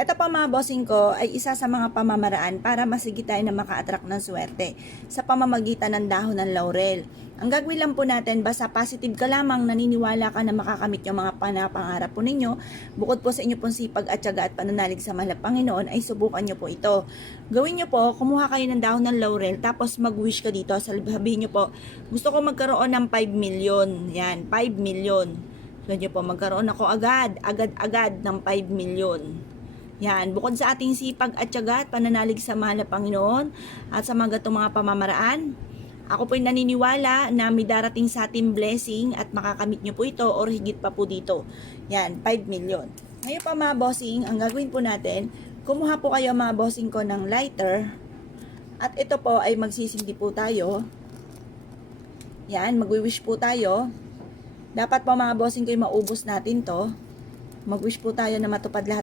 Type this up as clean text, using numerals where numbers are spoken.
Ito pa mga bossing ko ay isa sa mga pamamaraan para masigit tayo na maka-attract ng swerte sa pamamagitan ng dahon ng laurel. Ang gagawin lang po natin, basta positive ka lamang, naniniwala ka na makakamit yung mga panapangarap po ninyo, bukod po sa inyo pong sipag at tiyaga at pananalig sa mahal na Panginoon, ay subukan nyo po ito. Gawin nyo po, kumuha kayo ng dahon ng laurel, tapos mag-wish ka dito. Sabihin nyo po, gusto ko magkaroon ng 5 million. Yan, 5 million. Gusto nyo po, magkaroon ako agad ng 5 million. Yan, bukod sa ating sipag at tiyaga at pananalig sa mahal na Panginoon at sa mga gatong mga pamamaraan, ako po'y naniniwala na may darating sa ating blessing at makakamit nyo po ito or higit pa po dito. Yan, 5 million. Ngayon pa mga bossing, ang gagawin po natin, kumuha po kayo mga bossing ko ng lighter at ito po ay magsisindi po tayo. Yan, magwi-wish po tayo. Dapat po mga bossing ko ay maubos natin to. Mag-wish po tayo na matupad lahat